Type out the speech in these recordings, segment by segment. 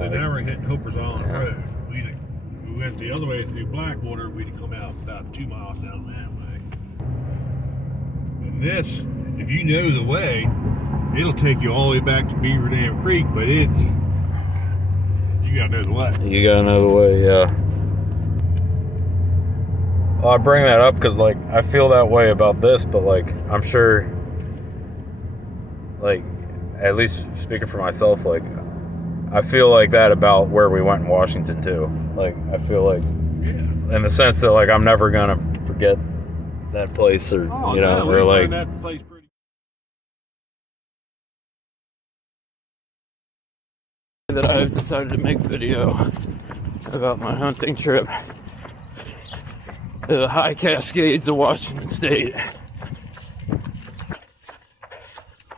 So now we're hitting Hooper's Island Road. We went the other way through Blackwater. We'd come out about 2 miles down that way. And this, if you know the way, it'll take you all the way back to Beaver Dam Creek, but you gotta know the way. You gotta know the way, yeah. Well, I bring that up because, like, I feel that way about this, but, like, I'm sure, like, at least speaking for myself, like, I feel like that about where we went in Washington, too. Like, I feel like, in the sense that, like, I'm never gonna forget that place, or, you know, or, like, that place pretty. That I've decided to make a video about my hunting trip to the high Cascades of Washington State.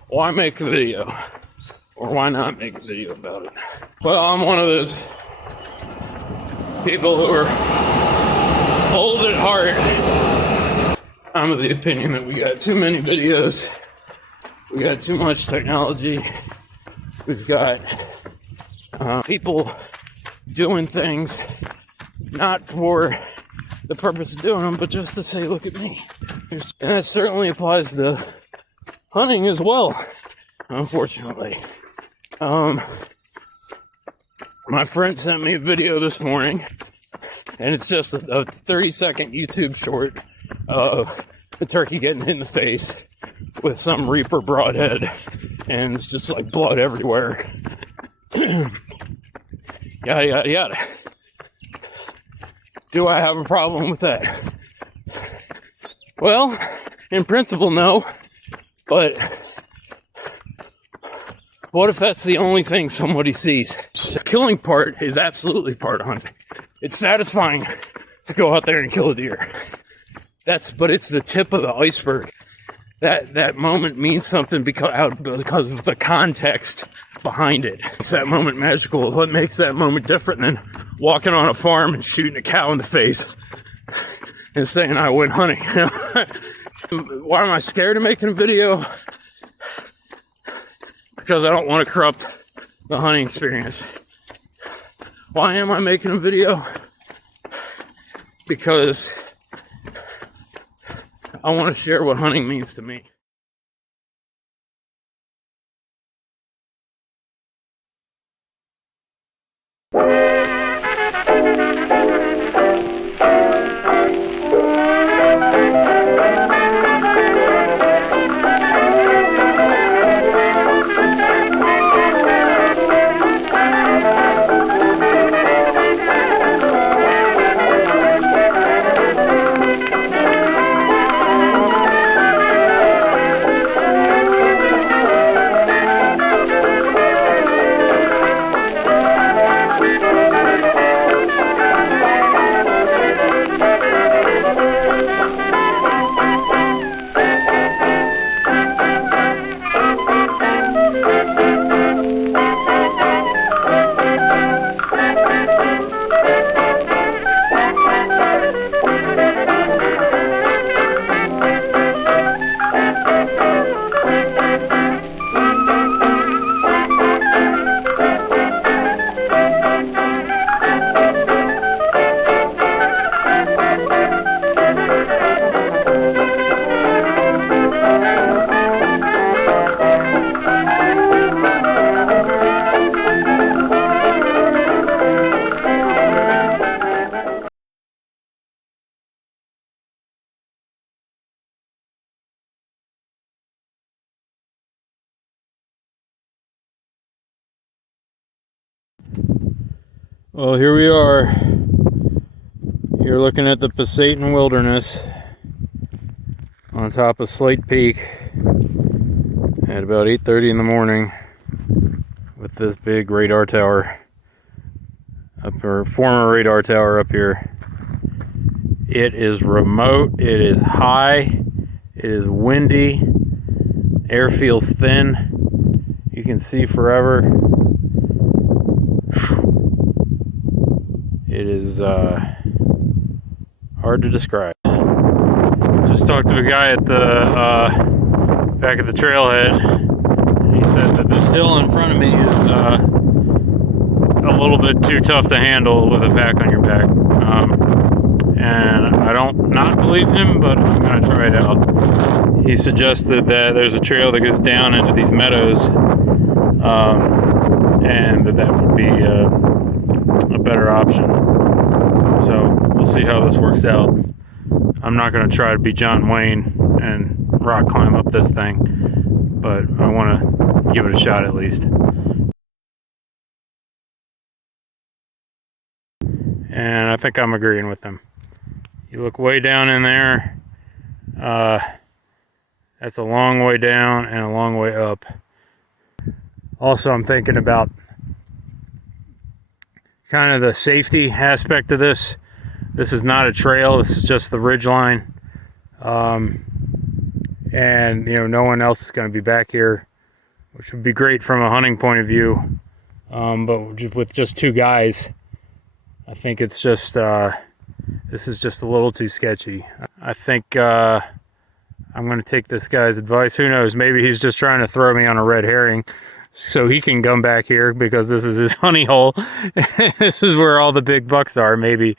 Why make a video? Or why not make a video about it? Well, I'm one of those people who are old at heart. I'm of the opinion that we got too many videos. We got too much technology. We've got people doing things not for the purpose of doing them, but just to say, look at me. And that certainly applies to hunting as well, unfortunately. My friend sent me a video this morning, and it's just a 30-second YouTube short of a turkey getting hit in the face with some Reaper broadhead, and it's just like blood everywhere. Yada, yada, yada. Do I have a problem with that? Well, in principle, no. But what if that's the only thing somebody sees? The killing part is absolutely part of hunting. It's satisfying to go out there and kill a deer. But it's the tip of the iceberg. That moment means something because of the context behind it. It's that moment magical. What makes that moment different than walking on a farm and shooting a cow in the face and saying I went hunting? Why am I scared of making a video? Because I don't want to corrupt the hunting experience. Why am I making a video? Because I want to share what hunting means to me. Well, here we are. You're looking at the Pasayten Wilderness on top of Slate Peak at about 8:30 in the morning with this big radar tower up, or former radar tower up here. It is remote, it is high, it is windy, air feels thin, you can see forever. It is hard to describe. Just talked to a guy at the back of the trailhead, and he said that this hill in front of me is a little bit too tough to handle with a pack on your back. And I don't not believe him, but I'm going to try it out. He suggested that there's a trail that goes down into these meadows, and that would be a better option. So we'll see how this works out. I'm not going to try to be John Wayne and rock climb up this thing, but I want to give it a shot at least. And I think I'm agreeing with them. You look way down in there, that's a long way down and a long way up. Also, I'm thinking about kind of the safety aspect of this. This is not a trail, this is just the ridge line. And no one else is going to be back here, which would be great from a hunting point of view. But with just two guys, I think it's just this is just a little too sketchy. I think I'm going to take this guy's advice. Who knows, maybe he's just trying to throw me on a red herring so he can come back here because this is his honey hole. This is where all the big bucks are, maybe.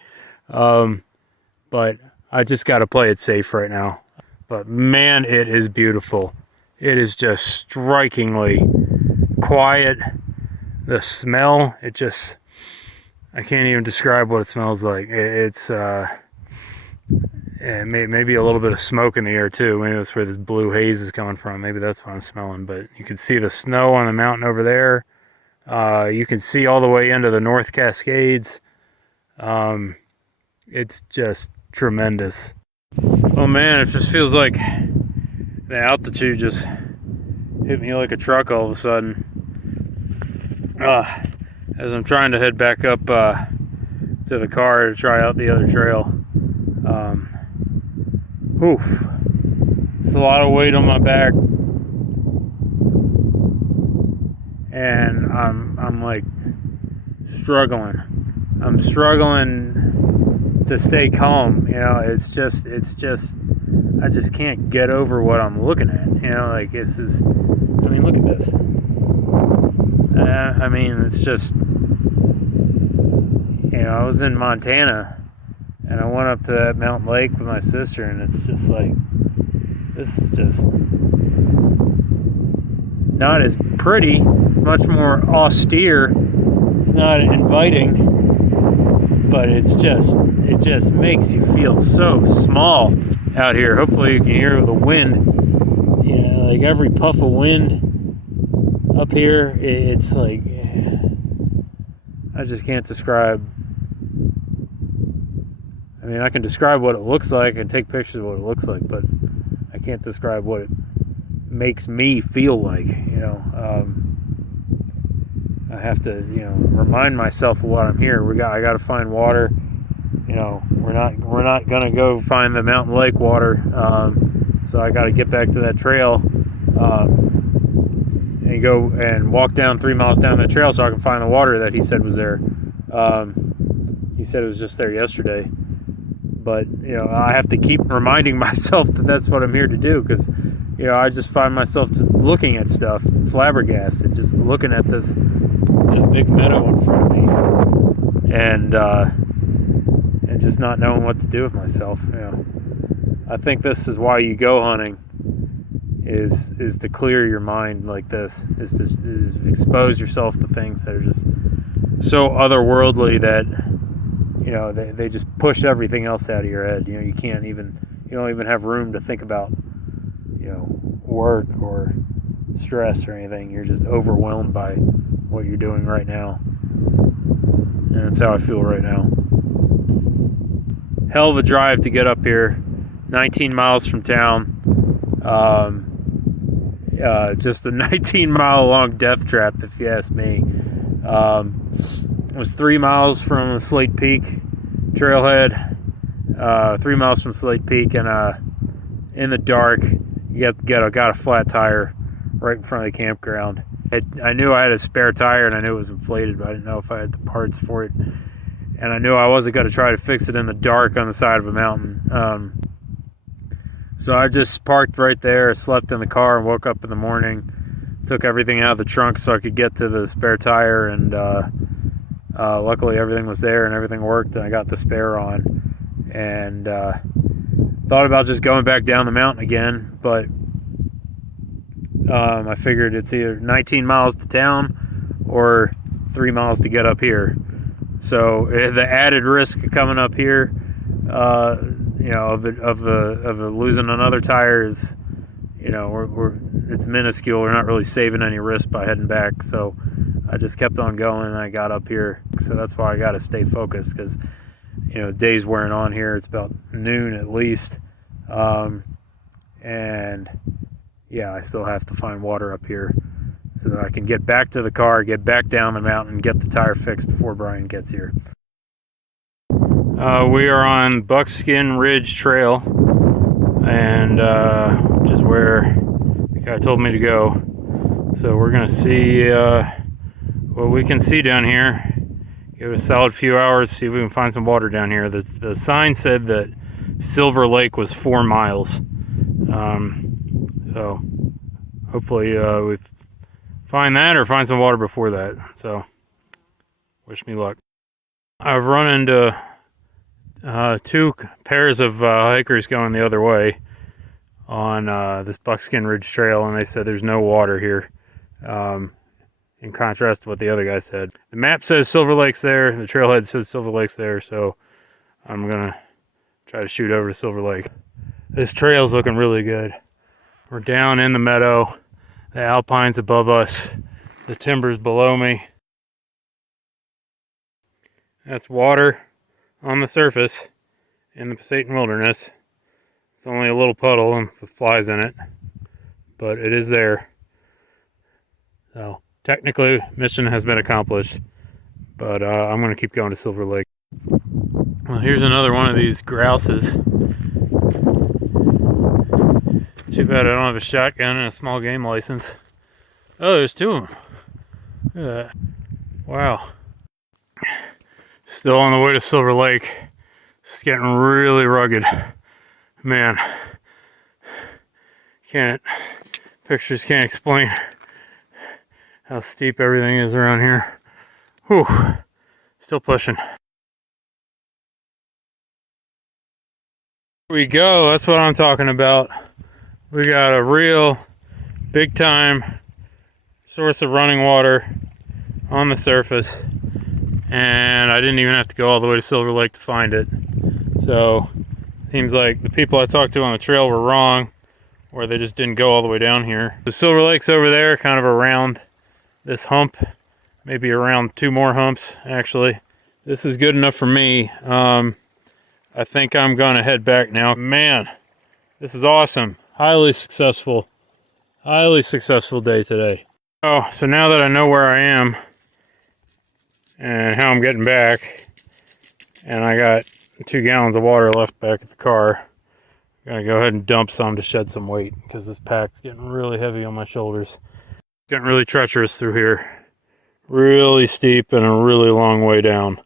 But I just got to play it safe right now. But man, it is beautiful. It is just strikingly quiet. The smell, I can't even describe what it smells like. It's maybe a little bit of smoke in the air too. Maybe that's where this blue haze is coming from. Maybe that's what I'm smelling. But you can see the snow on the mountain over there. You can see all the way into the North Cascades. It's just tremendous. Oh man, it just feels like the altitude just hit me like a truck all of a sudden. As I'm trying to head back up to the car to try out the other trail. It's a lot of weight on my back, and I'm like struggling. I'm struggling to stay calm. It's just I just can't get over what I'm looking at. Look at this. It's just, I was in Montana and I went up to that mountain lake with my sister, and it's just like, this is just not as pretty. It's much more austere. It's not inviting, but it just makes you feel so small out here. Hopefully you can hear the wind. Like every puff of wind up here, it's like, I just can't describe. I can describe what it looks like and take pictures of what it looks like, but I can't describe what it makes me feel like. I have to, remind myself of what I'm here. I got to find water. We're not gonna go find the mountain lake water. So I got to get back to that trail and go and walk down 3 miles down that trail so I can find the water that he said was there. He said it was just there yesterday. But, I have to keep reminding myself that that's what I'm here to do, because, I just find myself just looking at stuff, flabbergasted, just looking at this big meadow in front of me, and just not knowing what to do with myself. I think this is why you go hunting, is to clear your mind like this, is to expose yourself to things that are just so otherworldly that they just push everything else out of your head. You don't even have room to think about work or stress or anything. You're just overwhelmed by what you're doing right now, and that's how I feel right now. Hell of a drive to get up here, 19 miles from town. Just a 19-mile long death trap, if you ask me. It was 3 miles from the Slate Peak trailhead, 3 miles from Slate Peak, and in the dark, you got a flat tire right in front of the campground. I knew I had a spare tire, and I knew it was inflated, but I didn't know if I had the parts for it. And I knew I wasn't going to try to fix it in the dark on the side of a mountain. So I just parked right there, slept in the car, and woke up in the morning, took everything out of the trunk so I could get to the spare tire, and Luckily everything was there and everything worked, and I got the spare on, and thought about just going back down the mountain again, but I figured it's either 19 miles to town or 3 miles to get up here. So the added risk of coming up here, you know, of losing another tire is, you know, it's minuscule. We're not really saving any risk by heading back. So I just kept on going, and I got up here. So that's why I got to stay focused, because, you know, day's wearing on here. It's about noon at least, and yeah, I still have to find water up here so that I can get back to the car, get back down the mountain, and get the tire fixed before Brian gets here. We are on Buckskin Ridge Trail, and which is where the guy told me to go. So we're gonna see what we can see down here. Give it a solid few hours, see if we can find some water down here. The sign said that Silver Lake was 4 miles. So hopefully we find that or find some water before that. So wish me luck. I've run into 2 pairs of hikers going the other way on this Buckskin Ridge Trail, and they said there's no water here, in contrast to what the other guy said. The map says Silver Lake's there, the trailhead says Silver Lake's there, so I'm gonna try to shoot over to Silver Lake. This trail's looking really good. We're down in the meadow, the alpines above us, the timber's below me. That's water on the surface in the Pasayten Wilderness. It's only a little puddle with flies in it, but it is there. So technically, mission has been accomplished, but I'm going to keep going to Silver Lake. Well, here's another one of these grouses. Too bad I don't have a shotgun and a small game license. Oh, there's 2 of them. Look at that. Wow. Still on the way to Silver Lake. It's getting really rugged. Man. Pictures can't explain how steep everything is around here. Whew. Still pushing. Here we go. That's what I'm talking about. We got a real big time source of running water on the surface, and I didn't even have to go all the way to Silver Lake to find it. So seems like the people I talked to on the trail were wrong, or they just didn't go all the way down here. The Silver Lake's over there, kind of around this hump, maybe around 2 more humps actually. This is good enough for me. I think I'm gonna head back now. Man, this is awesome. Highly successful day today. Oh, so now that I know where I am and how I'm getting back, and I got 2 gallons of water left back at the car, I'm gonna go ahead and dump some to shed some weight, because this pack's getting really heavy on my shoulders. Getting really treacherous through here. Really steep and a really long way down.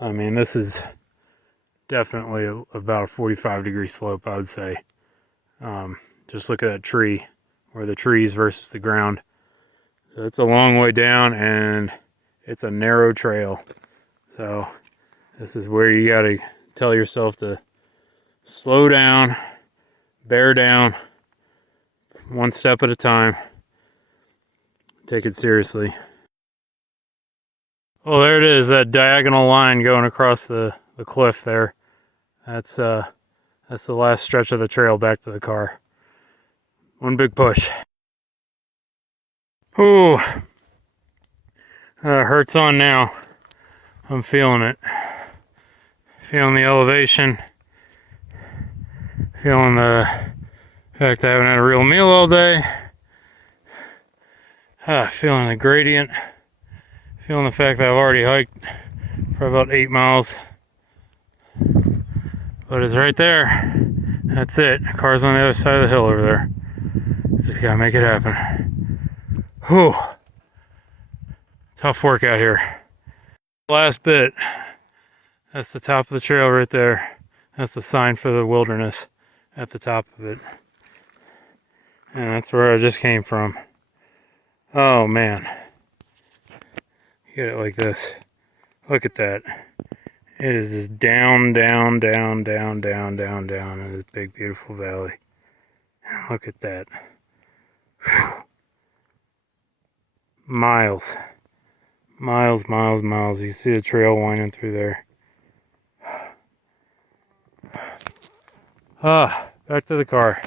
I mean, this is definitely about a 45-degree slope, I would say. Just look at that tree, or the trees versus the ground. So it's a long way down, and it's a narrow trail. So this is where you gotta tell yourself to slow down, bear down, 1 step at a time. Take it seriously. Well, there it is, that diagonal line going across the cliff there. That's the last stretch of the trail back to the car. 1 big push. Ooh, hurts on now. I'm feeling it. Feeling the elevation. Feeling the fact I haven't had a real meal all day. Feeling the gradient. Feeling the fact that I've already hiked for about 8 miles. But it's right there. That's it. The car's on the other side of the hill over there. Just gotta make it happen. Whew. Tough work out here. Last bit. That's the top of the trail right there. That's the sign for the wilderness at the top of it. And that's where I just came from. Oh man. Get it like this. Look at that. It is just down, down, down, down, down, down, down in this big, beautiful valley. Look at that. Miles. Miles, miles, miles. You see the trail winding through there. Back to the car.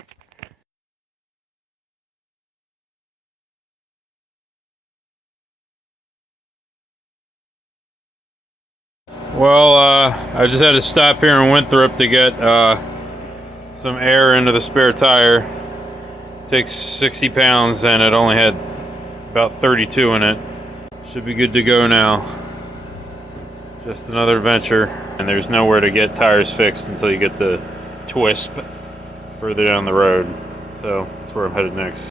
Well, I just had to stop here in Winthrop to get some air into the spare tire. It takes 60 pounds and it only had about 32 in it. Should be good to go now. Just another adventure. And there's nowhere to get tires fixed until you get the twist further down the road. So that's where I'm headed next.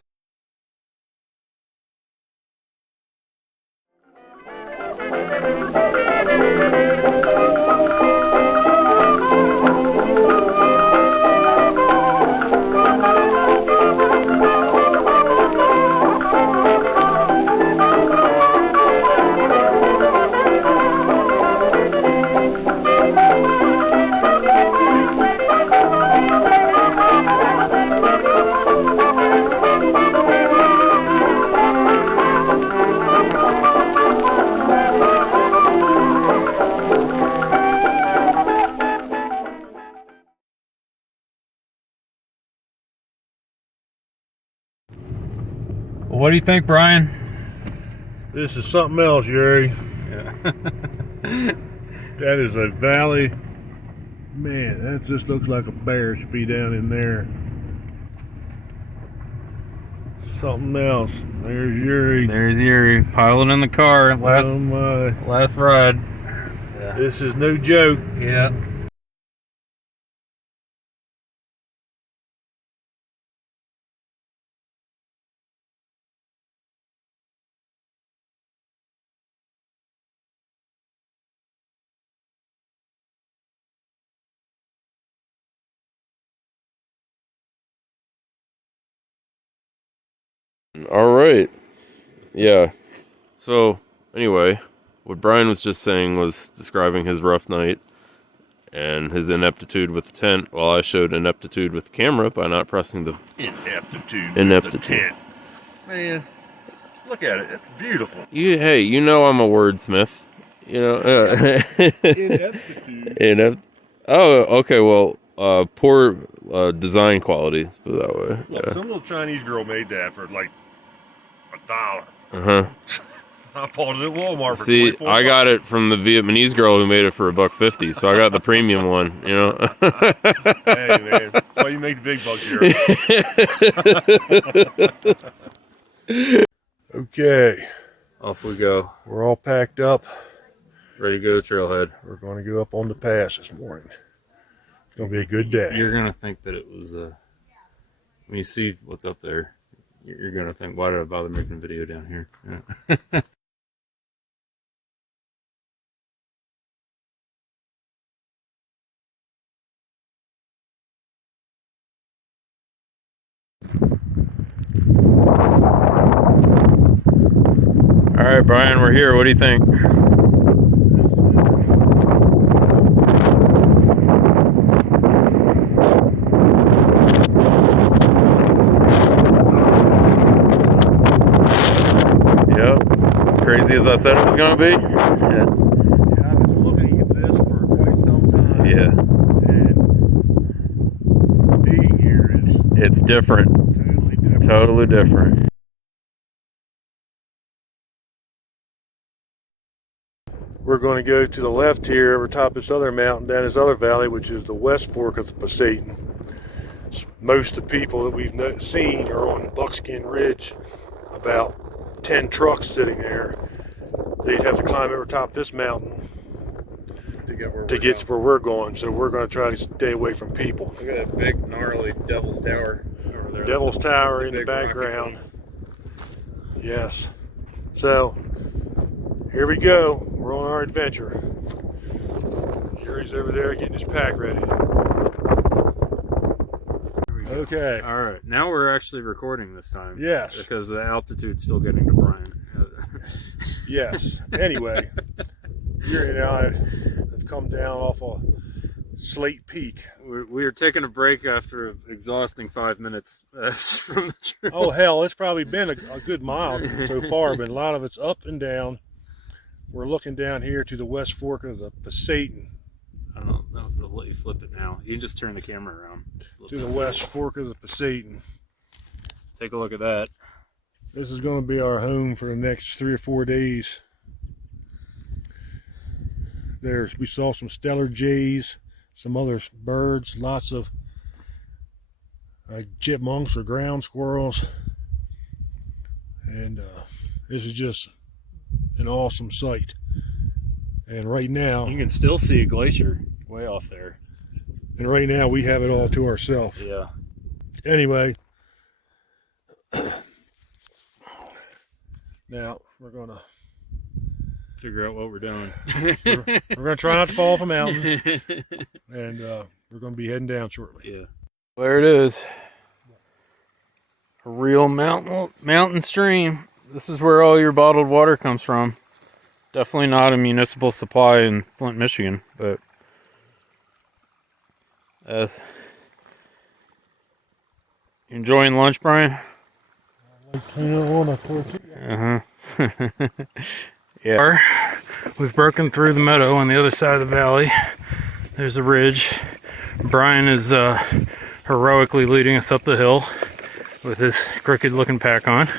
What do you think, Brian? This is something else, Yuri. Yeah. That is a valley. Man, that just looks like a bear should be down in there. Something else. There's Yuri. There's Yuri piling in the car. Oh my. Last ride. Yeah. This is no joke. Yeah. All right. Yeah. So, anyway, what Brian was just saying was describing his rough night and his ineptitude with the tent, while I showed ineptitude with the camera by not pressing the Ineptitude. Ineptitude. With the tent. Man, look at it. It's beautiful. Hey, you know I'm a wordsmith. You know. Ineptitude. Oh, okay. Well, poor design quality. Let's put it that way. Look, Yeah. some little Chinese girl made that for like $1. Uh huh. I bought it at Walmart for See, 24 I got it from the Vietnamese girl who made it for $1.50, so I got the premium one. You know. Hey man, that's why you make the big bucks here. Okay, Off we go. we're all packed up. Ready to go trailhead. We're going to go up on the pass this morning. It's going to be a good day. You're gonna think that it was when you see what's up there, you're gonna think, why did I bother making a video down here? Yeah. All right, Brian, we're here. What do you think? Yep. Crazy as I said it was going to be. Yeah. I've been looking at this for quite some time. Yeah. And being here is It's different. totally different. Totally different. We're going to go to the left here over top this other mountain down this other valley, which is the West Fork of the Pasayten. Most of the people that we've seen are on Buckskin Ridge, about 10 trucks sitting there. They'd have to climb over top this mountain To get to get to where we're going, so we're going to try to stay away from people. Look at that big, gnarly Devil's Tower over there. Devil's Tower in the big rocky background. Yes. So, here we go. We're on our adventure. Jerry's over there getting his pack ready. Okay. All right, now we're actually recording this time. Yes. Because the altitude's still getting to Brian. Yes. Anyway, Gary and I have come down off a Slate Peak. We were taking a break after an exhausting 5 minutes from the trip. Oh hell, it's probably been a good mile so far, but a lot of it's up and down. We're looking down here to the West Fork of the Pasayten. I don't know if it'll let you flip it now. You can just turn the camera around. To the West Fork of the Pasayten. Take a look at that. This is going to be our home for the next 3 or 4 days. We saw some stellar jays, some other birds, lots of chipmunks or ground squirrels, and this is just an awesome sight. And right now you can still see a glacier way off there. And right now we have it all to ourselves. Yeah. Anyway, now we're gonna figure out what we're doing. we're gonna try not to fall off a mountain, and we're gonna be heading down shortly. Yeah. There it is. A real mountain stream. This is where all your bottled water comes from. Definitely not a municipal supply in Flint, Michigan, but as enjoying lunch, Brian? On a tortilla. Yeah. We've broken through the meadow on the other side of the valley. There's a ridge. Brian is heroically leading us up the hill with his crooked looking pack on.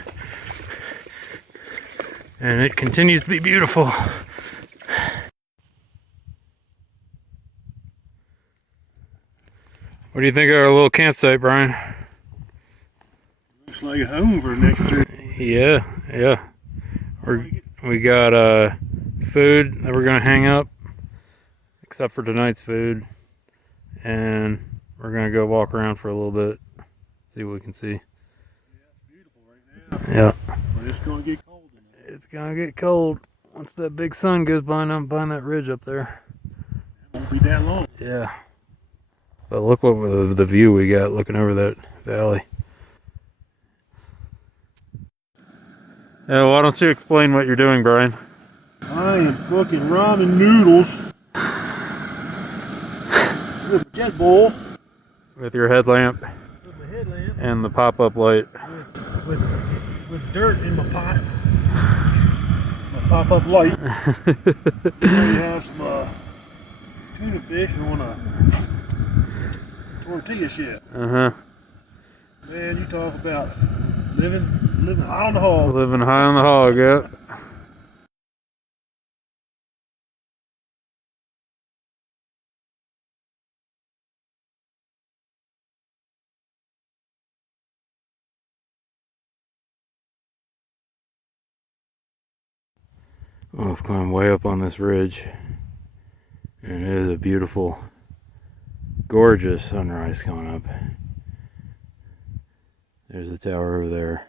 And it continues to be beautiful. What do you think of our little campsite, Brian? Looks like a home for the next 3. Yeah. We got food that we're gonna hang up, except for tonight's food, and we're gonna go walk around for a little bit, see what we can see. Yeah, it's beautiful right now. Yeah. But it's gonna get cold in there. It's gonna get cold once that big sun goes behind that ridge up there. It won't be that long. Yeah. But look what the view we got looking over that valley. Why don't you explain what you're doing, Brian? I am cooking ramen noodles with a jet bowl. With your headlamp With my headlamp. and the pop-up light. With dirt in my pot. My pop-up light. Now you have some tuna fish on a tortilla shell. Man, you talk about living high on the hog. Living high on the hog, yeah. Well, I've climbed way up on this ridge, and it is a beautiful, gorgeous sunrise coming up. There's the tower over there.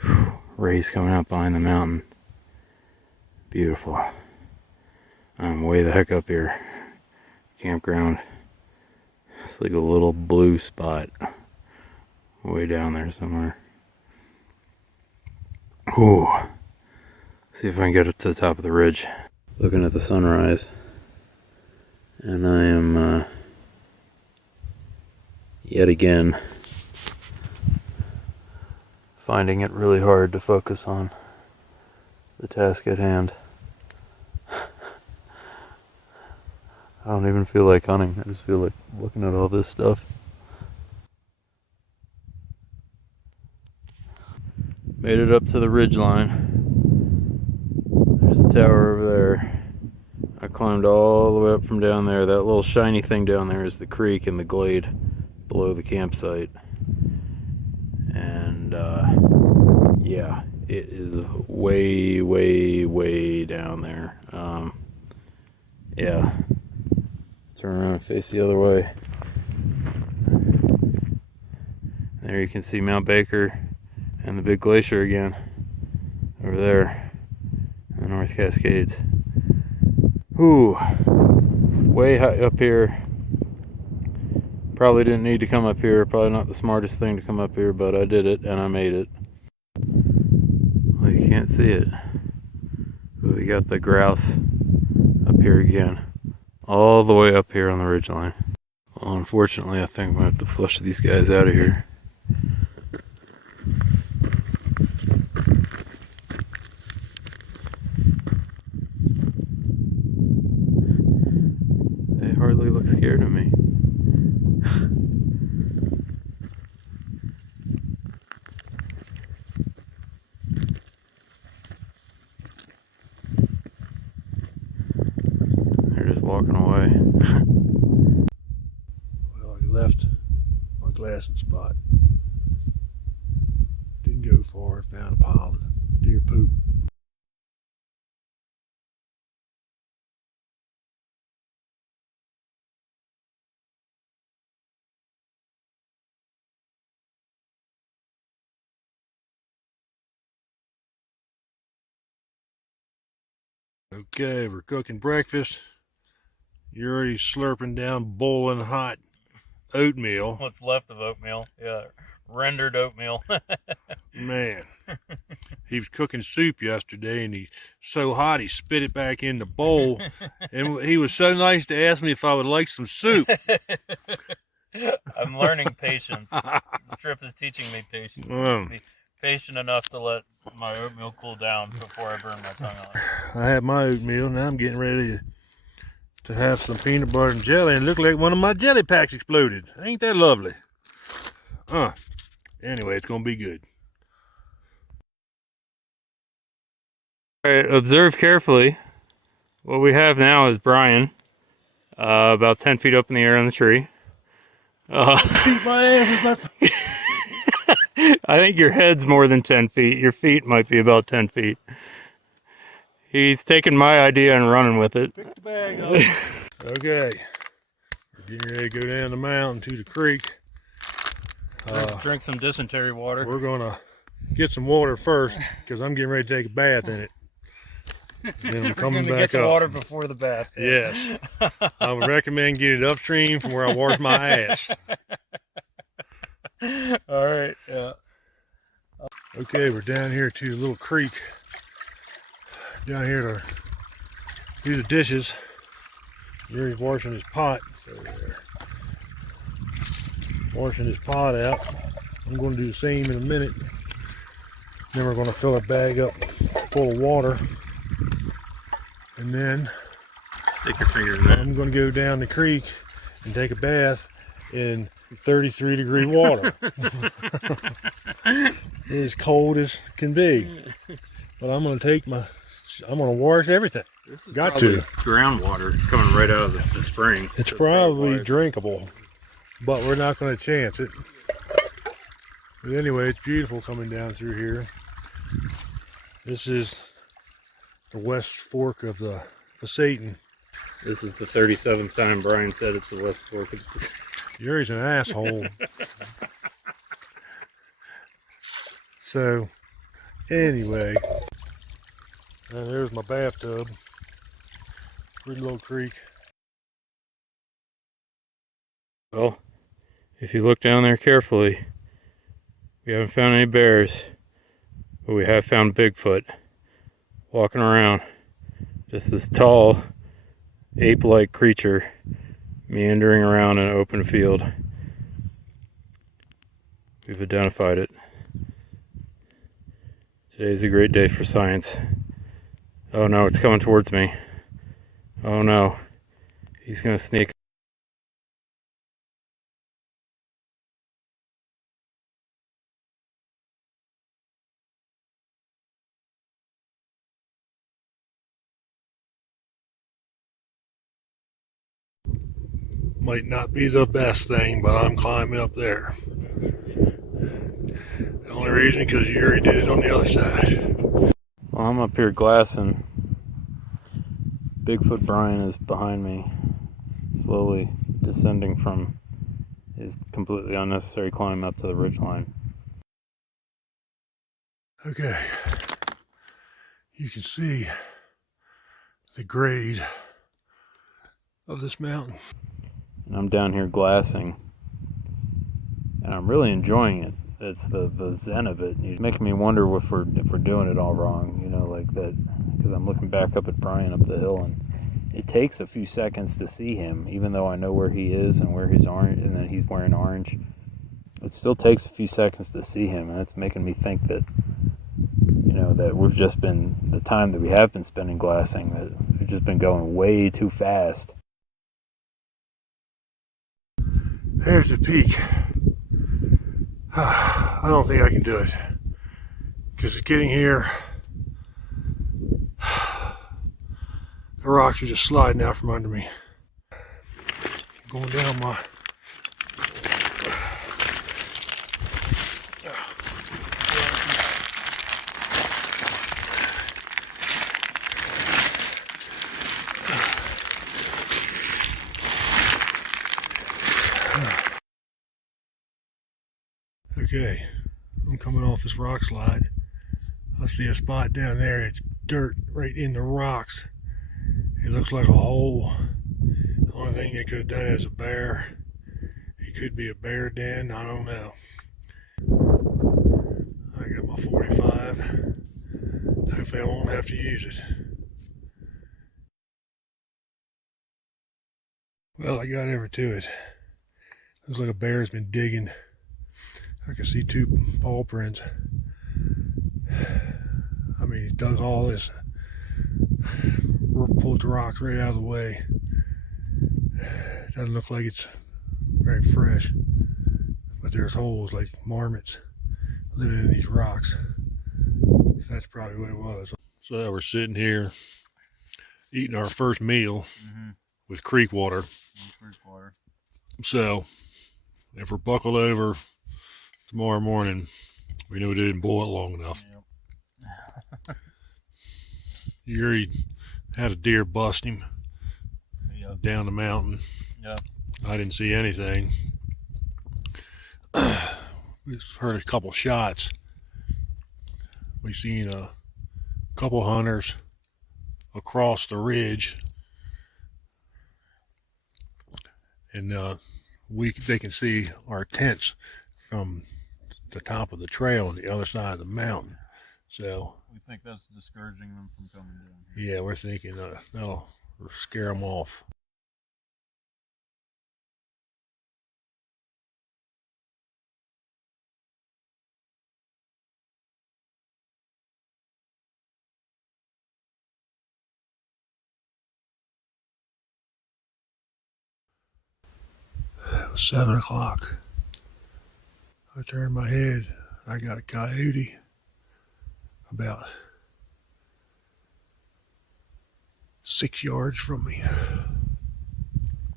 Whew, rays coming up behind the mountain. Beautiful. I'm way the heck up here. Campground. It's like a little blue spot way down there somewhere. Ooh. See if I can get up to the top of the ridge. Looking at the sunrise. And I am yet again finding it really hard to focus on the task at hand. I don't even feel like hunting. I just feel like looking at all this stuff. Made it up to the ridge line. There's the tower over there. I climbed all the way up from down there. That little shiny thing down there is the creek and the glade below the campsite. And yeah, it is way, way, way down there. Yeah. Turn around and face the other way. There you can see Mount Baker and the big glacier again over there in the North Cascades. Ooh, way high up here. Probably didn't need to come up here. Probably not the smartest thing to come up here, but I did it and I made it. Like can't see it. But we got the grouse up here again. All the way up here on the ridgeline. Well, unfortunately, I think I'm going to have to flush these guys out of here. They hardly look scared of me. They're just walking away. Well, I left my glassing spot. Didn't go far, found a pile of deer poop. Okay, we're cooking breakfast. You're already slurping down boiling hot oatmeal. What's left of oatmeal? Yeah, rendered oatmeal. Man, he was cooking soup yesterday, and he so hot he spit it back in the bowl. And he was so nice to ask me if I would like some soup. I'm learning patience. This trip is teaching me patience. Be patient enough to let my oatmeal cool down before I burn my tongue on it. I had my oatmeal, now I'm getting ready to have some peanut butter and jelly, and it looked like one of my jelly packs exploded. Ain't that lovely? Anyway, it's gonna be good. All right, observe carefully. What we have now is Brian, about 10 feet up in the air on the tree. I think your head's more than 10 feet. Your feet might be about 10 feet. He's taken my idea and running with it. Pick the bag up. Okay, we're getting ready to go down the mountain to the creek. Drink some dysentery water. We're gonna get some water first because I'm getting ready to take a bath in it. And then I'm coming back get the up. water before the bath. Yes, I would recommend getting it upstream from where I wash my ass. All right. Yeah. Okay, we're down here to the little creek. Down here to do the dishes. Gary's washing his pot. So there. Washing his pot out. I'm going to do the same in a minute. Then we're going to fill a bag up full of water. And then Stick your finger in there. I'm going to go down the creek and take a bath in 33-degree water. It's as cold as can be. But I'm going to wash everything. This is got to. groundwater coming right out of the spring. It's probably drinkable, but we're not going to chance it. But anyway, it's beautiful coming down through here. This is the West Fork of the Satan. This is the 37th time Brian said it's the West Fork of the Gary's an asshole. So, anyway, and there's my bathtub. Pretty little creek. Well, if you look down there carefully, we haven't found any bears, but we have found Bigfoot walking around. Just this tall, ape-like creature meandering around an open field. We've identified it. Today's a great day for science. Oh no, it's coming towards me. Oh no, he's gonna sneak. Might not be the best thing, but I'm climbing up there. The only reason because Yuri did it on the other side. Well, I'm up here glassing. Bigfoot Brian is behind me, slowly descending from his completely unnecessary climb up to the ridgeline. Okay, you can see the grade of this mountain. And I'm down here glassing, and I'm really enjoying it. that's the zen of it. It's making me wonder if we're doing it all wrong, you know, like that. Because I'm looking back up at Brian up the hill, and it takes a few seconds to see him, even though I know where he is and where he's orange, and that he's wearing orange. It still takes a few seconds to see him, and that's making me think that, you know, that we've just been, the time that we have been spending glassing, that we've just been going way too fast. There's the peak. I don't think I can do it. Because getting here, the rocks are just sliding out from under me. Going down my... Okay, I'm coming off this rock slide. I see a spot down there. It's dirt right in the rocks. It looks like a hole. The only thing they could have done is a bear. It could be a bear den. I don't know. I got my 45. Hopefully I won't have to use it. Well, I got over to it. Looks like a bear's been digging. I can see 2 paw prints. I mean, he dug all this, pulled the rocks right out of the way. Doesn't look like it's very fresh, but there's holes like marmots living in these rocks. That's probably what it was. So we're sitting here eating our first meal with creek water. So if we're buckled over tomorrow morning, we know we didn't boil it long enough. Yep. You already had a deer bust him down the mountain. Yep. I didn't see anything. We heard a couple shots. We seen a couple hunters across the ridge, and they can see our tents from the top of the trail on the other side of the mountain. So we think that's discouraging them from coming down here. Yeah, we're thinking that'll scare them off. It was 7 o'clock. I turned my head. I got a coyote about 6 yards from me.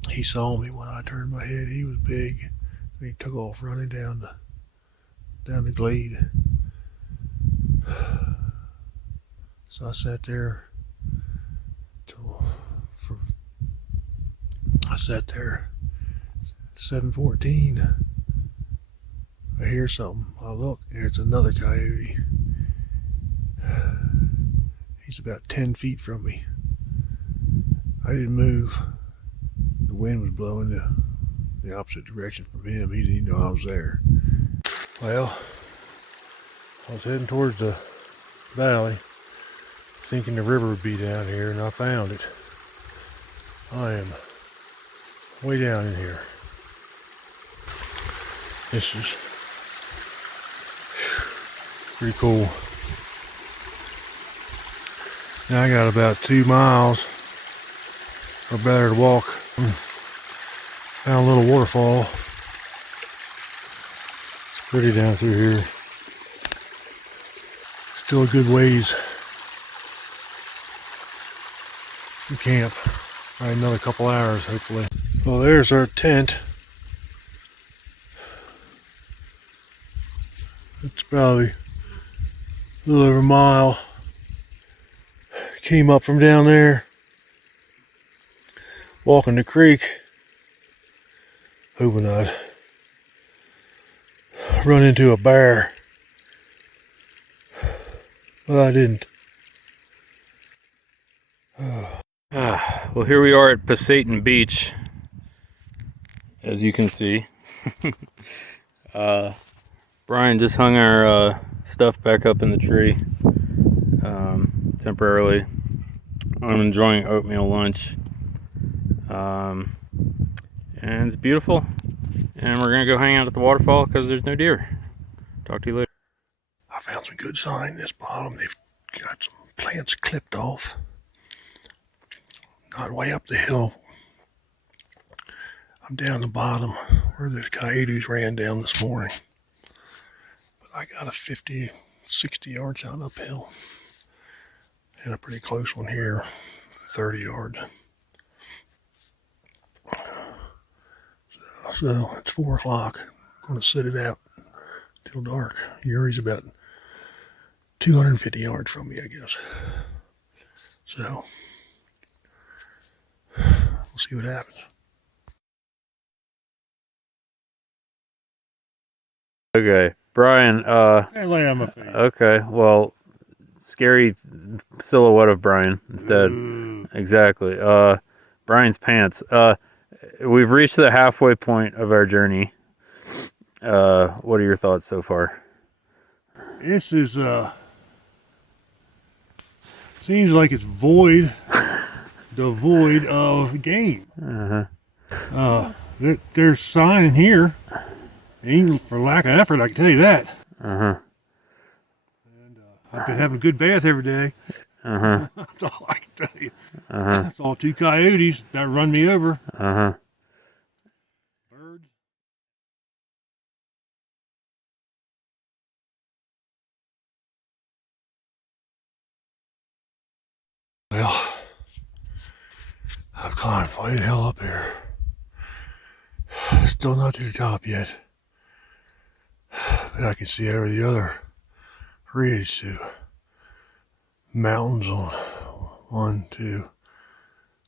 He saw me when I turned my head. He was big. He took off running down the glade. So I sat there I sat there. 7:14. I hear something. I look, and it's another coyote. He's about 10 feet from me. I didn't move. The wind was blowing the opposite direction from him. He didn't know I was there. Well, I was heading towards the valley, thinking the river would be down here, and I found it. I am way down in here. This is pretty cool. Now I got about 2 miles or better to walk. Found a little waterfall. It's pretty down through here. Still a good ways to camp. Probably another couple hours, hopefully. Well, there's our tent. It's probably a little over a mile. Came up from down there, walking the creek, hoping I'd run into a bear, but I didn't. Well, here we are at Pasayten Beach, as you can see. Brian just hung our stuff back up in the tree temporarily. I'm enjoying oatmeal lunch. And it's beautiful. And we're going to go hang out at the waterfall because there's no deer. Talk to you later. I found some good sign in this bottom. They've got some plants clipped off. Not way up the hill. I'm down the bottom where the coyotes ran down this morning. But I got a 50, 60 yards out uphill. And a pretty close one here, 30 yards. So it's 4 o'clock. I'm going to sit it out till dark. Yuri's about 250 yards from me, I guess. So we'll see what happens. Okay, Brian, Hey, lay on my face. okay, well, scary silhouette of Brian instead. Ooh. Exactly. Brian's pants. We've reached the halfway point of our journey. What are your thoughts so far? This is seems like it's void, devoid of game. There's sign here. Ain't for lack of effort, I can tell you that. And I've been having a good bath every day. That's all I can tell you. I saw 2 coyotes that run me over. Birds. Well, I've climbed quite a hill up here. Still not to the top yet. But I can see over the other ridge to mountains on 1, 2,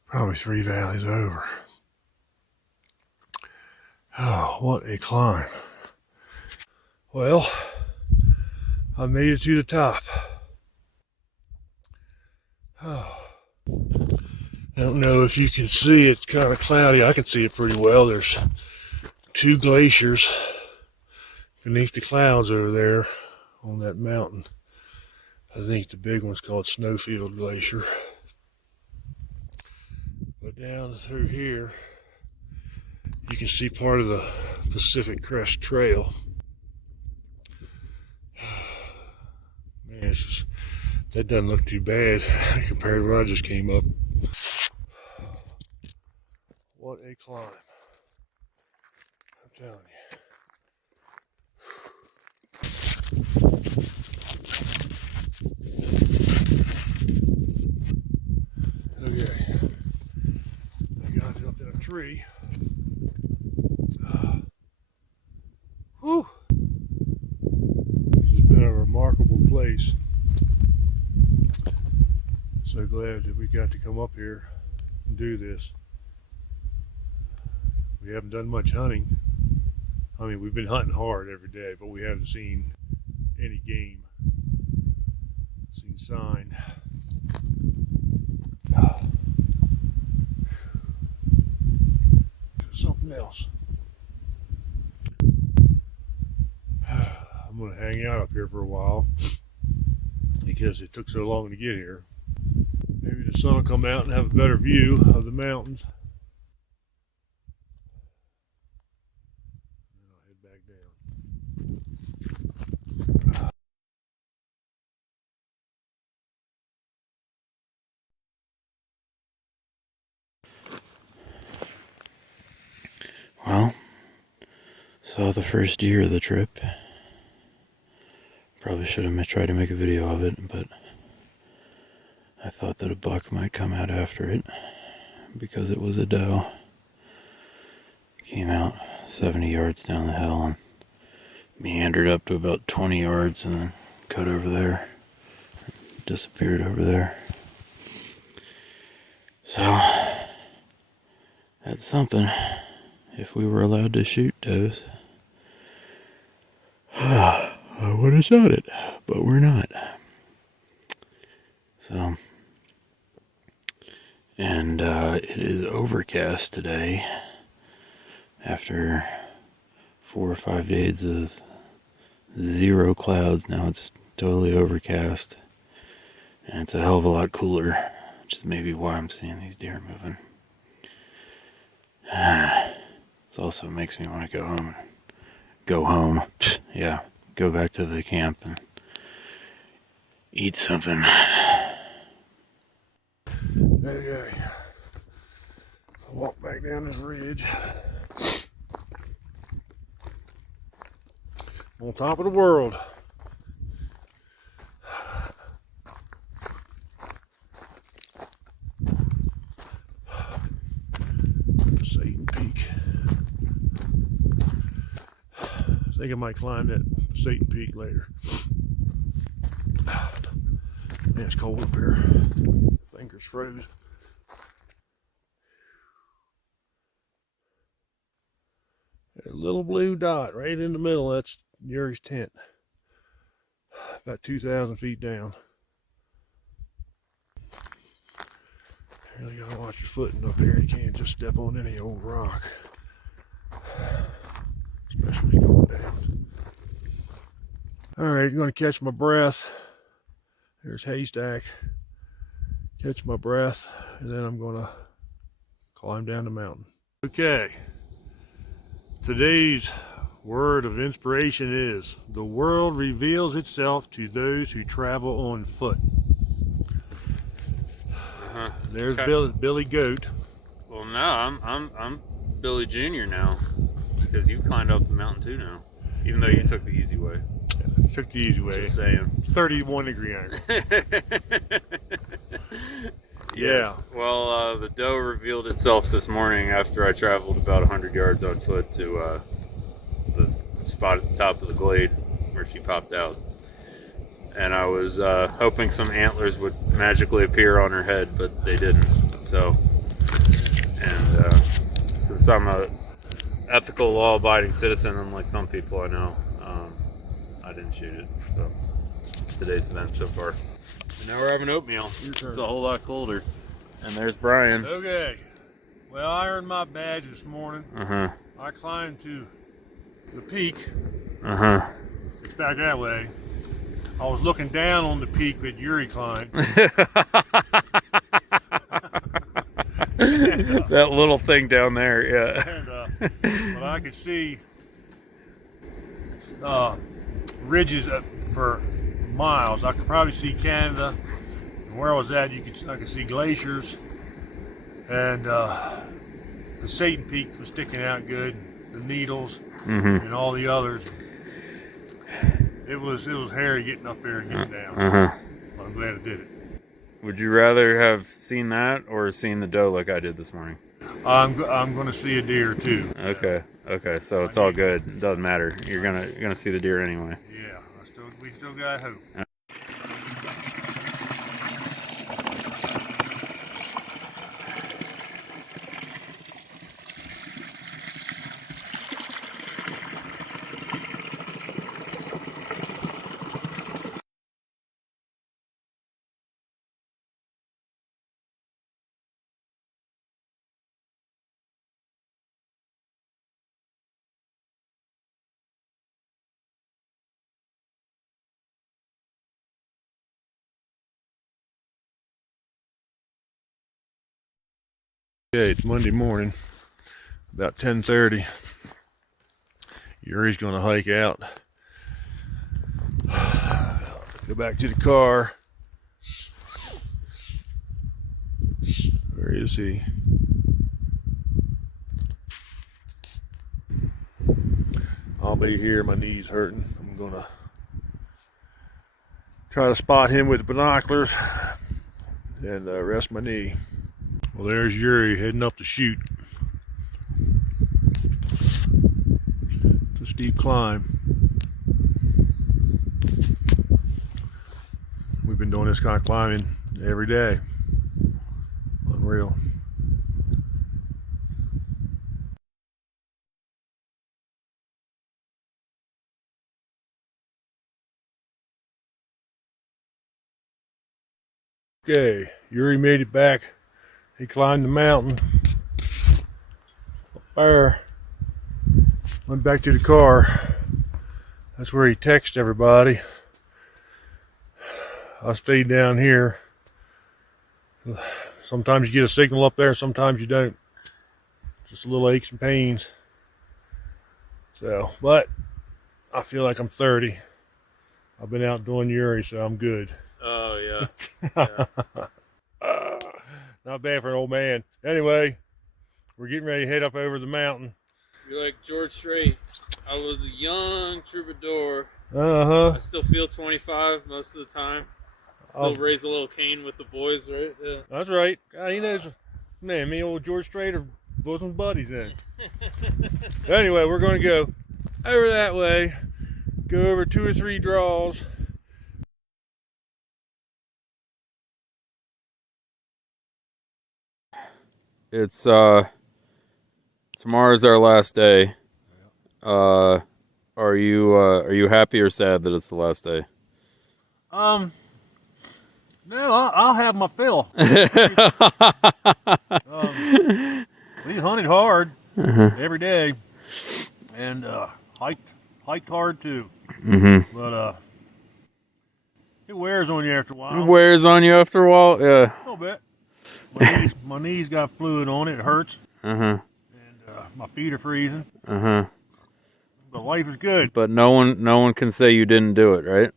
probably 3 valleys over. Oh, what a climb. Well, I made it to the top. Oh. I don't know if you can see, it's kind of cloudy. I can see it pretty well. There's 2 glaciers beneath the clouds over there on that mountain. I think the big one's called Snowfield Glacier. But down through here, you can see part of the Pacific Crest Trail. Man, that doesn't look too bad compared to where I just came up. What a climb. I'm telling you. Okay. I got it up in a tree. Whew. This has been a remarkable place. So glad that we got to come up here and do this. We haven't done much hunting. I mean, we've been hunting hard every day, but we haven't seen any game. Seen sign. Something else. I'm going to hang out up here for a while because it took so long to get here. Maybe the sun will come out and have a better view of the mountains. And I'll head back down. Well, saw the first deer of the trip. Probably should have tried to make a video of it, but I thought that a buck might come out after it because it was a doe. Came out 70 yards down the hill and meandered up to about 20 yards and then cut over there. Disappeared over there. So, that's something. If we were allowed to shoot does, I would have shot it, but we're not. So, and it is overcast today after 4 or 5 days of zero clouds. Now it's totally overcast. And it's a hell of a lot cooler, which is maybe why I'm seeing these deer moving. It also makes me want to go home. Yeah, go back to the camp and eat something. Okay. Walk back down this ridge. On top of the world. Satan Peak. I think I might climb that Satan Peak later. Man, it's cold up here. Fingers froze. A little blue dot right in the middle, that's Yuri's tent. About 2,000 feet down. Really gotta watch your footing up here. You can't just step on any old rock. Especially going down. Alright, I'm gonna catch my breath. There's Haystack. Catch my breath, and then I'm gonna climb down the mountain. Okay. Today's word of inspiration is, the world reveals itself to those who travel on foot. There's Okay. Billy Goat. Well, no, I'm Billy Jr. now, because you climbed up the mountain too now, even though you took the easy way. Took the easy way. Just saying. 31 degree angle. Yeah. Well, the doe revealed itself this morning after I traveled about 100 yards on foot to the spot at the top of the glade where she popped out. And I was hoping some antlers would magically appear on her head, but they didn't. So, and since I'm a ethical, law-abiding citizen, unlike some people I know, I didn't shoot it. So, it's today's event so far. And now we're having oatmeal. It's a whole lot colder. And there's Brian. Okay. Well, I earned my badge this morning. I climbed to the peak. It's back that way. I was looking down on the peak that Yuri climbed. That little thing down there, yeah. And, but I could see ridges for miles. I could probably see Canada. And where I was at, I could see glaciers, and the Satan Peak was sticking out good. The Needles and all the others. It was hairy getting up there and getting down. But I'm glad I did it. Would you rather have seen that or seen the doe like I did this morning? I'm going to see a deer too. Okay, so it's all good. It doesn't matter. You're gonna see the deer anyway. Yeah, we still got hope. Okay, it's Monday morning, about 10:30. Yuri's gonna hike out. Go back to the car. Where is he? I'll be here, my knee's hurting. I'm gonna try to spot him with binoculars and rest my knee. Well, there's Yuri heading up the chute. It's a steep climb. We've been doing this kind of climbing every day. Unreal. Okay, Yuri made it back. He climbed the mountain up there, went back to the car, That's where he texts everybody. I stayed down here. Sometimes you get a signal up there, sometimes you don't. Just a little aches and pains. So, but I feel like I'm 30. I've been out doing Uri, so I'm good. Oh, yeah. Not bad for an old man. Anyway, we're getting ready to head up over the mountain. You're like George Strait. I was a young troubadour. Uh-huh. I still feel 25 most of the time. Still raise a little cane with the boys, right? Yeah. That's right. He knows. Man, me and old George Strait are bosom buddies then. Anyway, we're going to go over that way, go over 2 or 3 draws. It's tomorrow's our last day. Are you happy or sad that it's the last day? No, I'll have my fill. We hunted hard every day, and hiked hard too. But it wears on you after a while. It wears on you after a while. Yeah. A little bit. My knees got fluid on it. It hurts. And my feet are freezing. But life is good. But no one can say you didn't do it, right?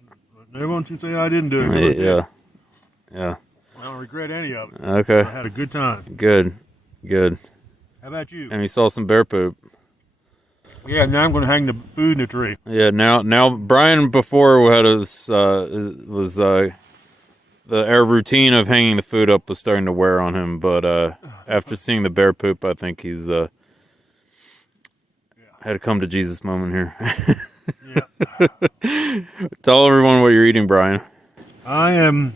No one can say I didn't do it. Yeah. I don't regret any of it. Okay. I had a good time. Good. How about you? And we saw some bear poop. Yeah, now I'm going to hang the food in the tree. Yeah. Now Brian before had our routine of hanging the food up was starting to wear on him, but after seeing the bear poop, I think he's had a come to Jesus moment here. Yeah. Tell everyone what you're eating, Brian. I'm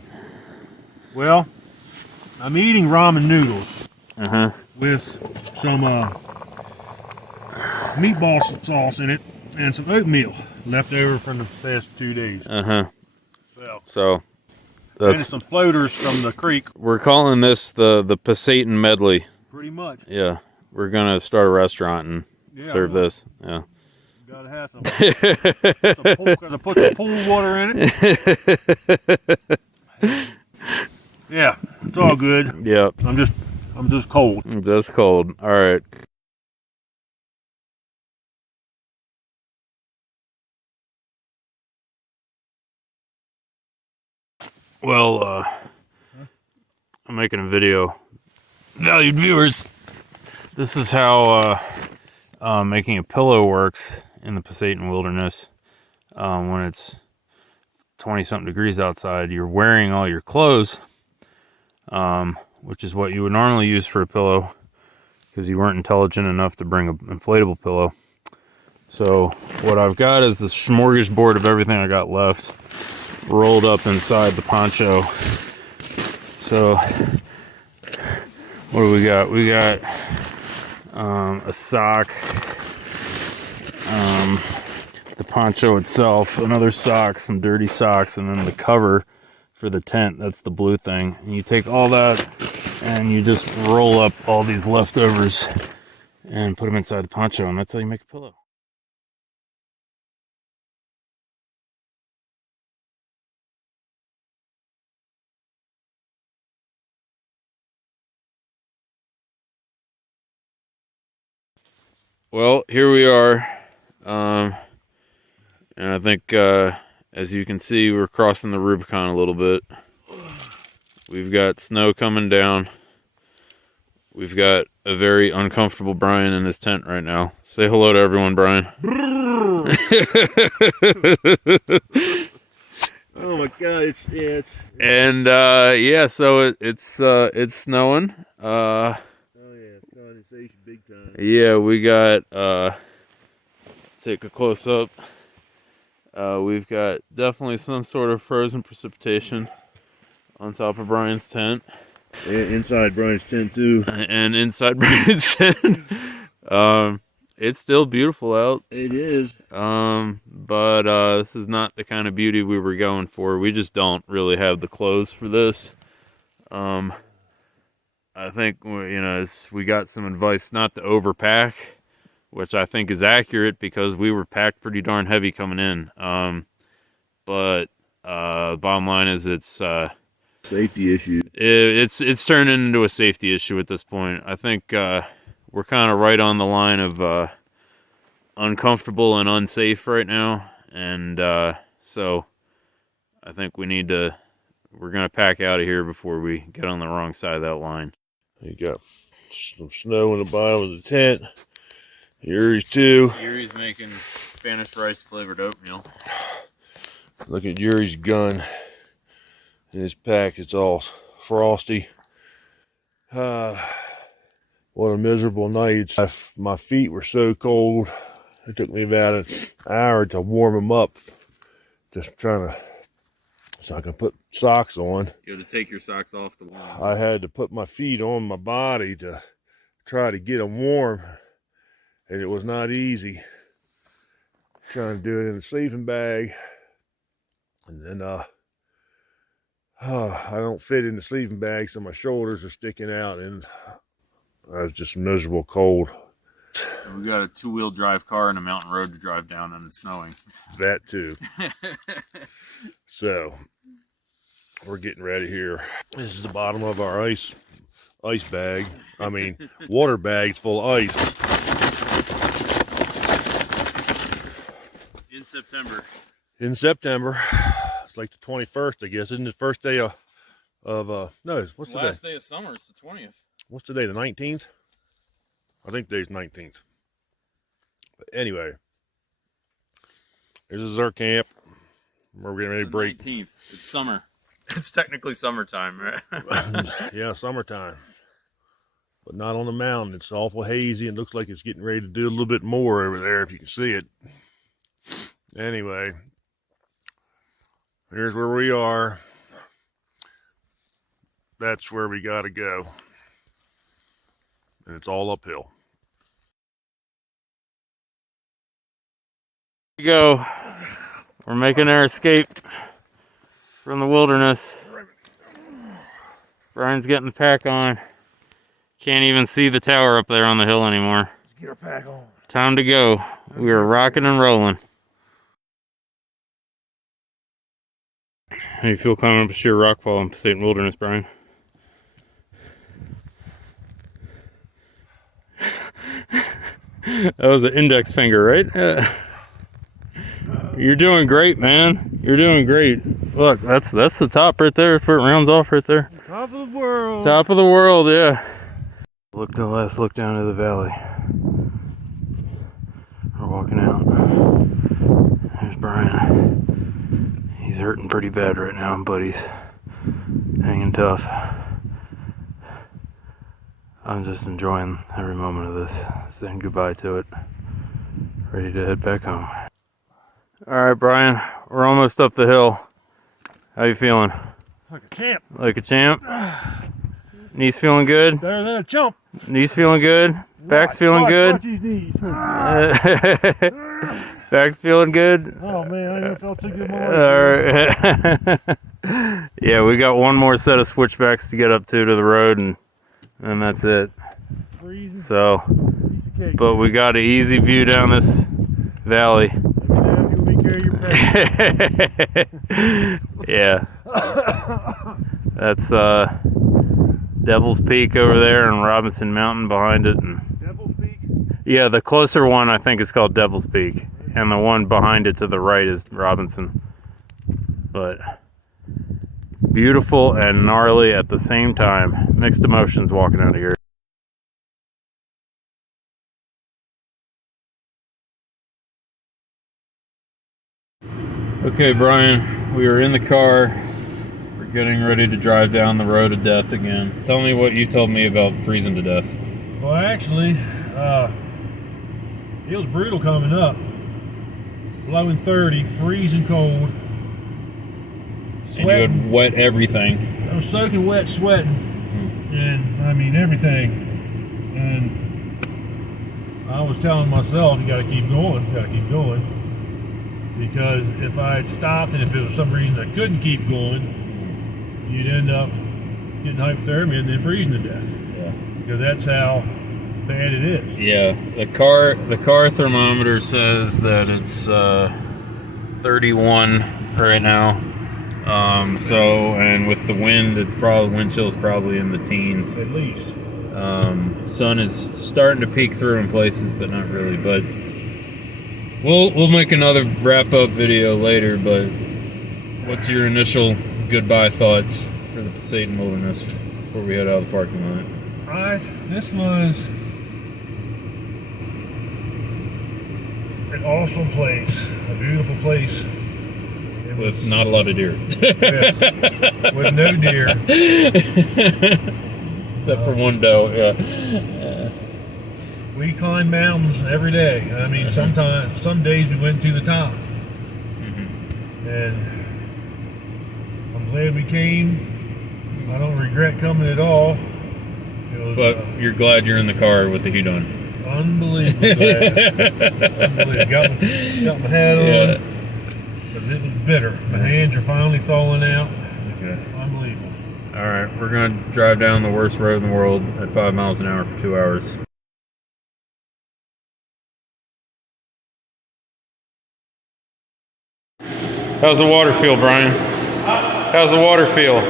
eating ramen noodles with some meatball sauce in it and some oatmeal left over from the past 2 days. So and some floaters from the creek. We're calling this the Pasayten medley. Pretty much. Yeah, we're gonna start a restaurant and serve this. Yeah. Gotta have some. Gotta put some pool water in it. Yeah, it's all good. Yep. I'm just cold. Just cold. All right. Well, I'm making a video. Valued viewers, this is how making a pillow works in the Pasayten wilderness. When it's 20-something degrees outside, you're wearing all your clothes, which is what you would normally use for a pillow because you weren't intelligent enough to bring an inflatable pillow. So what I've got is this smorgasbord of everything I got left rolled up inside the poncho. So what do we got? We got a sock, the poncho itself, another sock, some dirty socks, and then the cover for the tent. That's the blue thing. And you take all that and you just roll up all these leftovers and put them inside the poncho, and that's how you make a pillow. Well, here we are, and I think, as you can see, we're crossing the Rubicon a little bit. We've got snow coming down. We've got a very uncomfortable Brian in his tent right now. Say hello to everyone, Brian. Oh my God! It's And so it's snowing. oh yeah, condensation big time. Yeah, we got take a close up. We've got definitely some sort of frozen precipitation on top of Brian's tent. Inside Brian's tent too. And inside Brian's tent. It's still beautiful out. It is. But this is not the kind of beauty we were going for. We just don't really have the clothes for this. I think we got some advice not to overpack, which I think is accurate because we were packed pretty darn heavy coming in. But bottom line is it's Safety issue. it's turned into a safety issue at this point. I think we're kind of right on the line of uncomfortable and unsafe right now, and so I think we're gonna pack out of here before we get on the wrong side of that line. You got some snow in the bottom of the tent. Yuri's too. Yuri's making Spanish rice flavored oatmeal. Look at Yuri's gun in his pack. It's all frosty. What a miserable night. My feet were so cold. It took me about an hour to warm them up. Just trying to, so I can put socks on. You had to take your socks off to warm them. I had to put my feet on my body to try to get them warm. And it was not easy. Trying to do it in a sleeping bag. And then I don't fit in the sleeping bag, so my shoulders are sticking out, and I was just miserable cold. We got a 2-wheel drive car and a mountain road to drive down, and it's snowing. That too. So we're getting ready here. This is the bottom of our ice bag. I mean, water bags full of ice. In September. It's like the 21st, I guess. Isn't it the first day of no, what's the last day of summer? It's the 20th. What's today, the 19th? I think today's 19th. But anyway, this is our camp. We're getting ready to break. 19th. It's summer. It's technically summertime, right? Yeah, summertime. But not on the mountain. It's awful hazy and looks like it's getting ready to do a little bit more over there, if you can see it. Anyway, here's where we are. That's where we got to go. And it's all uphill. Here we go. We're making our escape from the wilderness. Brian's getting the pack on. Can't even see the tower up there on the hill anymore. Let's get our pack on. Time to go. We are rocking and rolling. How do you feel climbing up a sheer rock wall in Passaic Wilderness, Brian? That was an index finger, right? You're doing great, man. You're doing great. Look, that's the top right there. That's where it rounds off right there. Top of the world. Top of the world, yeah. Look down to the valley. We're walking out. There's Brian. He's hurting pretty bad right now, but he's hanging tough. I'm just enjoying every moment of this, saying goodbye to it. Ready to head back home. Alright, Brian, we're almost up the hill. How you feeling? Like a champ. Like a champ? Knees feeling good? Better than a chump. Knees feeling good? Back's feeling good? Watch these knees. Back's feeling good? Oh man, I even felt too good. Alright. Yeah, we got one more set of switchbacks to get up to the road, and that's it. Freezing. So, Piece of cake. but we got an easy view down this valley. Yeah. That's Devil's Peak over there and Robinson Mountain behind it. And Devil's Peak? yeah, the closer one I think is called Devil's Peak. And the one behind it to the right is Robinson. But beautiful and gnarly at the same time. Mixed emotions walking out of here. Okay, Brian, we are in the car. We're getting ready to drive down the road of death again. Tell me what you told me about freezing to death. Well, actually, it was brutal coming up. Blowing 30, freezing cold. Sweating. And you had wet everything. I was soaking wet, sweating. And, I mean, everything. And I was telling myself, you gotta keep going, Because if I had stopped and if it was some reason I couldn't keep going, you'd end up getting hypothermia and then freezing to death. Yeah. Because that's how bad it is. Yeah, the car thermometer says that it's 31 right now. And with the wind, wind chill's probably in the teens. At least. Sun is starting to peek through in places, but not really. But we'll make another wrap up video later. But what's your initial goodbye thoughts for the Satan Wilderness before we head out of the parking lot? This was an awesome place, a beautiful place. With not a lot of deer. Yes, with no deer. Except for one doe, yeah. We climbed mountains every day. I mean, sometimes, some days we went to the top. And I'm glad we came. I don't regret coming at all. But you're glad you're in the car with the heat on. Unbelievably glad. Unbelievable. Got my hat on. Because it was bitter. My hands are finally falling out. Okay. Unbelievable. Alright, we're going to drive down the worst road in the world at 5 miles an hour for 2 hours. How's the water feel, Brian? How's the water feel?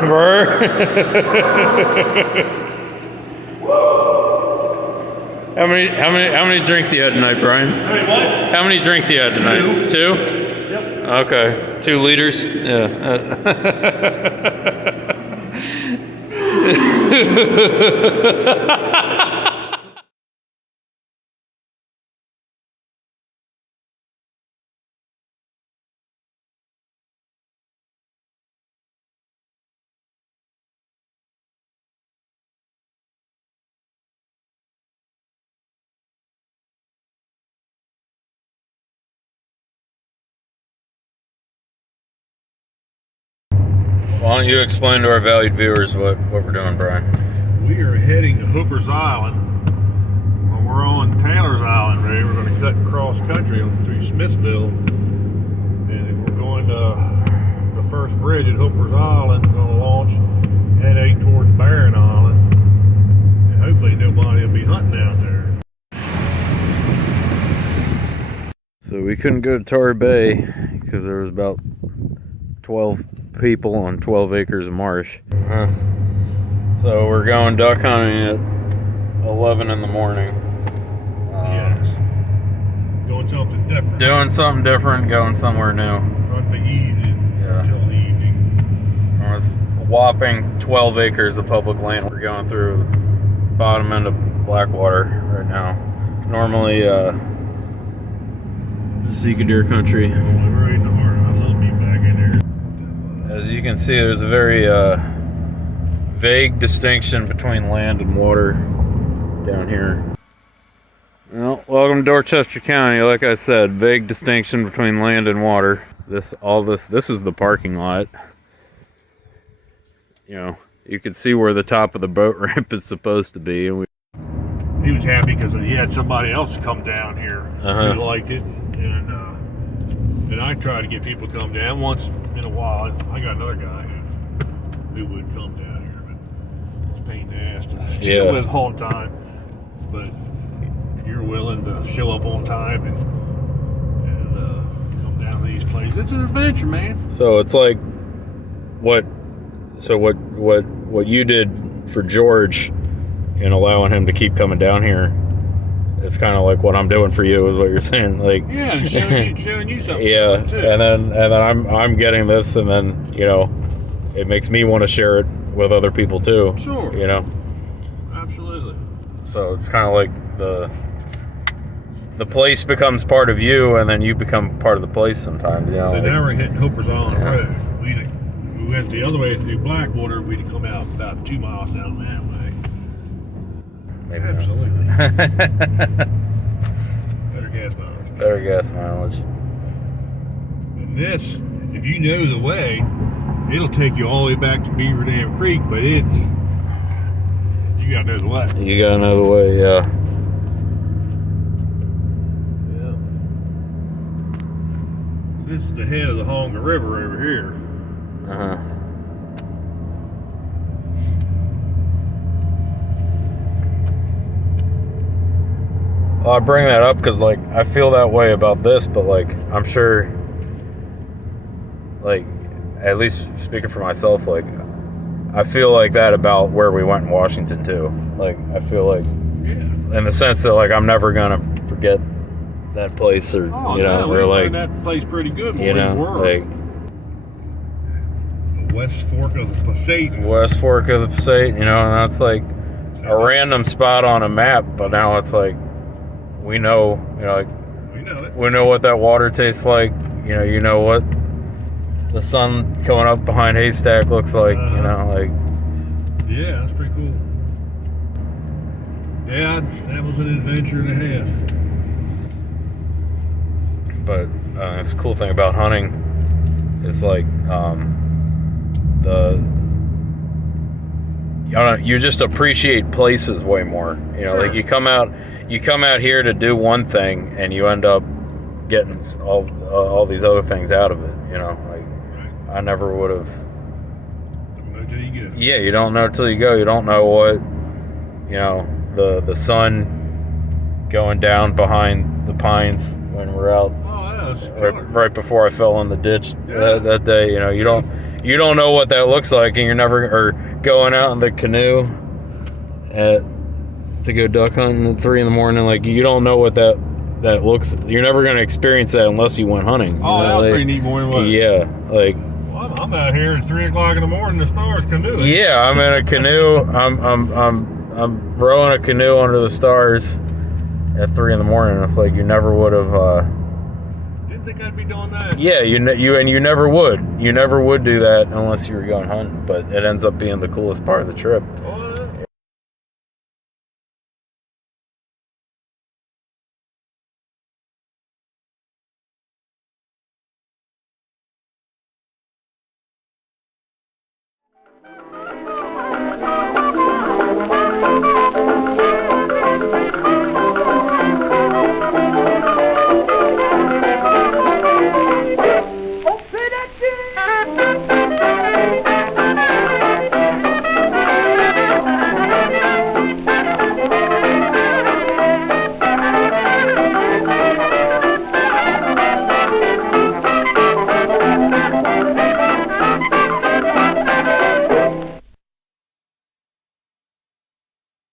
Burr. How many drinks you had tonight, Brian? How many drinks you had tonight? Two? Yep. Okay. 2 liters? Yeah. Why don't you explain to our valued viewers what we're doing, Brian? We are heading to Hooper's Island. When we're on Taylor's Island, Ray, we're going to cut cross country through Smithville. And we're going to the first bridge at Hooper's Island. We're going to launch, heading towards Barron Island. And hopefully nobody will be hunting out there. So we couldn't go to Tar Bay because there was about 12 people on 12 acres of marsh. So we're going duck hunting at 11 in the morning. Yes. Doing something different. Doing something different, going somewhere new. Hunt the evening. Yeah. Until the evening. On this whopping 12 acres of public land. We're going through the bottom end of Blackwater right now. Normally, Sika deer country. We're right in the heart. I love being back in there. As you can see, there's a very vague distinction between land and water down here. Well, welcome to Dorchester County. Like I said, vague distinction between land and water. This is the parking lot. You know, you can see where the top of the boat ramp is supposed to be, and he was happy because he had somebody else come down here who liked it, and I try to get people to come down once in a while. I got another guy who would come down here, but it's a pain in the ass to chill with all the time. But if you're willing to show up on time and come down to these places, it's an adventure, man. So it's like what you did for George and allowing him to keep coming down here. It's kind of like what I'm doing for you, is what you're saying. Like, yeah, and showing you something. Yeah, too. and then I'm getting this, and then it makes me want to share it with other people too. Sure. Absolutely. So it's kind of like the place becomes part of you, and then you become part of the place sometimes. So now we're hitting Hooper's Island Road. We went the other way through Blackwater. We'd come out about 2 miles down that way. Maybe absolutely. Better gas mileage. And this, if you know the way, it'll take you all the way back to Beaver Dam Creek, but you gotta know the way. You gotta know the way, yeah. This is the head of the Honga River over here. Well, I bring that up because, like, I feel that way about this, but, like, I'm sure, like, at least speaking for myself, like, I feel like that about where we went in Washington, too. Like, I feel like, in the sense that, like, I'm never going to forget that place, or, you know, we or, like, learned that place pretty good when you know, we were. like, The West Fork of the Passaic. West Fork of the Passaic, you know, and that's, like, a random spot on a map, but now it's, like, we know, you know, like, we know what that water tastes like. You know what the sun coming up behind Haystack looks like. You know, like. Yeah, that's pretty cool. Yeah, that was an adventure and a half. But it's a cool thing about hunting is, like, you just appreciate places way more. You know, like, you come out here to do one thing, and you end up getting all these other things out of it. You know, like, I never would have. Don't know till you go. Yeah, you don't know till you go. You don't know what, you know, the sun going down behind the pines when we're out. Oh, yeah, Right before I fell in the ditch that day. You know, you don't know what that looks like, and you're never, or going out in the canoe to go duck hunting at 3 a.m. Like, you don't know what that looks. You're never going to experience that unless you went hunting. Oh, that was pretty neat morning, wasn't it? Yeah, like. Well, I'm out here at 3 o'clock in the morning. The stars canoeing. Yeah, I'm in a canoe. I'm rowing a canoe under the stars at 3 a.m. It's like you never would have. Didn't think I'd be doing that. Yeah, you never would. You never would do that unless you were going hunting. But it ends up being the coolest part of the trip. Oh,